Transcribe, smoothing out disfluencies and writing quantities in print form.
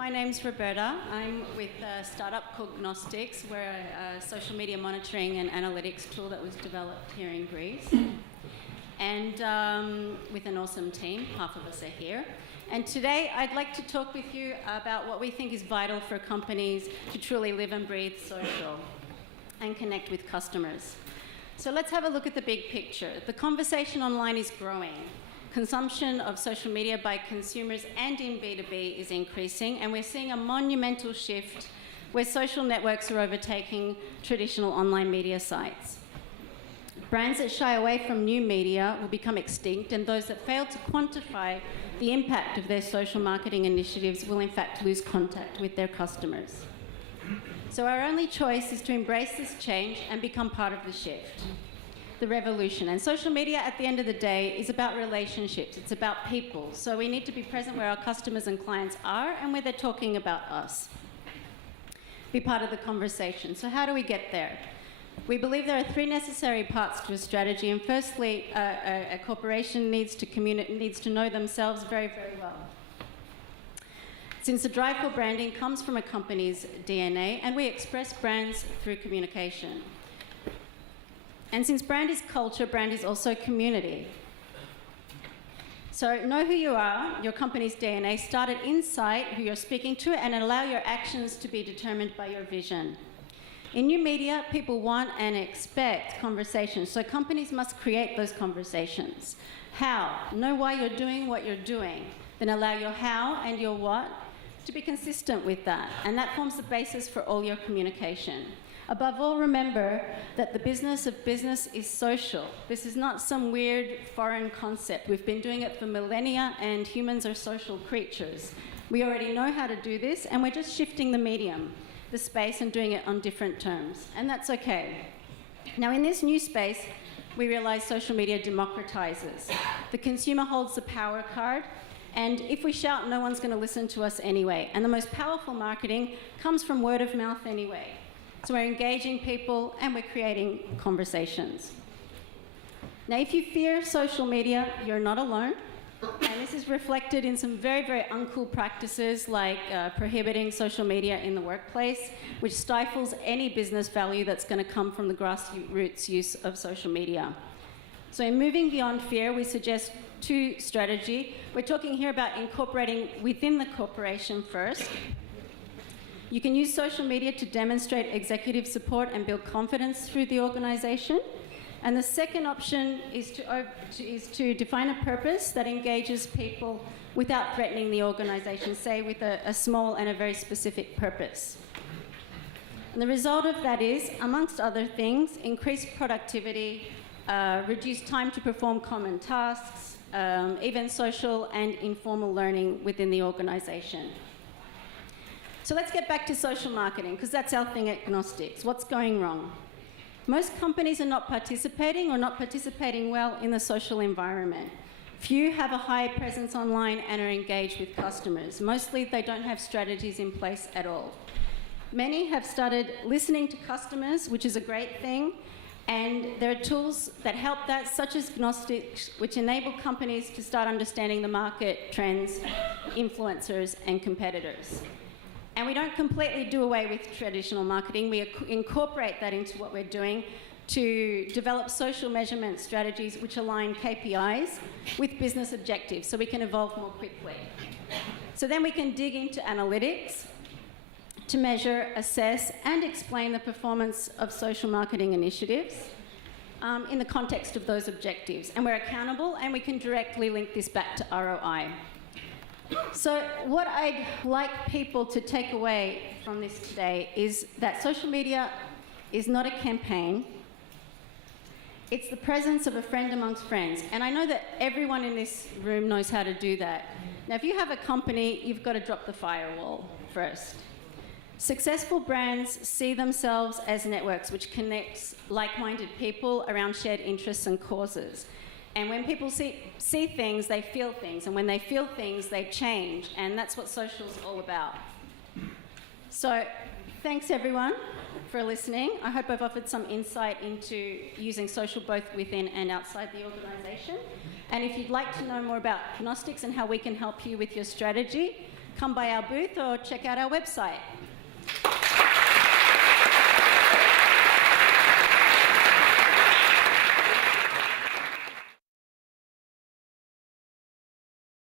my name's Roberta. I'm with a startup called Gnostics. We're a social media monitoring and analytics tool that was developed here in Greece. And with an awesome team, half of us are here. And today I'd like to talk with you about what we think is vital for companies to truly live and breathe social and connect with customers. So let's have a look at the big picture. The conversation online is growing. Consumption of social media by consumers and in B2B is increasing, and we're seeing a monumental shift where social networks are overtaking traditional online media sites. Brands that shy away from new media will become extinct, and those that fail to quantify the impact of their social marketing initiatives will in fact lose contact with their customers. So our only choice is to embrace this change and become part of the shift. The revolution. And social media at the end of the day is about relationships. It's about people. So we need to be present where our customers and clients are and where they're talking about us. Be part of the conversation. So how do we get there? We believe there are three necessary parts to a strategy. And firstly, a corporation needs to know themselves very, very well. Since the drive for branding comes from a company's DNA, and we express brands through communication. And since brand is culture, brand is also community. So know who you are, your company's DNA, start at inside who you're speaking to, and allow your actions to be determined by your vision. In new media, people want and expect conversations, so companies must create those conversations. How? Know why you're doing what you're doing. Then allow your how and your what to be consistent with that, and that forms the basis for all your communication. Above all, remember that the business of business is social. This is not some weird foreign concept. We've been doing it for millennia, and humans are social creatures. We already know how to do this, and we're just shifting the medium, the space, and doing it on different terms. And that's okay. Now, in this new space, we realize social media democratizes. The consumer holds the power card, and if we shout, no one's going to listen to us anyway. And the most powerful marketing comes from word of mouth anyway. So we're engaging people and we're creating conversations. Now, if you fear social media, you're not alone. And this is reflected in some very, very uncool practices like prohibiting social media in the workplace, which stifles any business value that's going to come from the grassroots use of social media. So in moving beyond fear, we suggest two strategies. We're talking here about incorporating within the corporation first. You can use social media to demonstrate executive support and build confidence through the organization. And the second option is to define a purpose that engages people without threatening the organization, say with a small and a very specific purpose. And the result of that is, amongst other things, increased productivity, reduced time to perform common tasks, even social and informal learning within the organization. So let's get back to social marketing, because that's our thing at Gnostics. What's going wrong? Most companies are not participating or not participating well in the social environment. Few have a high presence online and are engaged with customers. Mostly they don't have strategies in place at all. Many have started listening to customers, which is a great thing, and there are tools that help that, such as Gnostics, which enable companies to start understanding the market trends, influencers, and competitors. And we don't completely do away with traditional marketing. We incorporate that into what we're doing to develop social measurement strategies which align KPIs with business objectives so we can evolve more quickly. So then we can dig into analytics to measure, assess, and explain the performance of social marketing initiatives in the context of those objectives. And we're accountable, and we can directly link this back to ROI. So what I'd like people to take away from this today is that social media is not a campaign. It's the presence of a friend amongst friends. And I know that everyone in this room knows how to do that. Now, if you have a company, you've got to drop the firewall first. Successful brands see themselves as networks which connects like-minded people around shared interests and causes. And when people see things, they feel things. And when they feel things, they change. And that's what social's all about. So thanks, everyone, for listening. I hope I've offered some insight into using social both within and outside the organisation. And if you'd like to know more about Gnostics and how we can help you with your strategy, come by our booth or check out our website.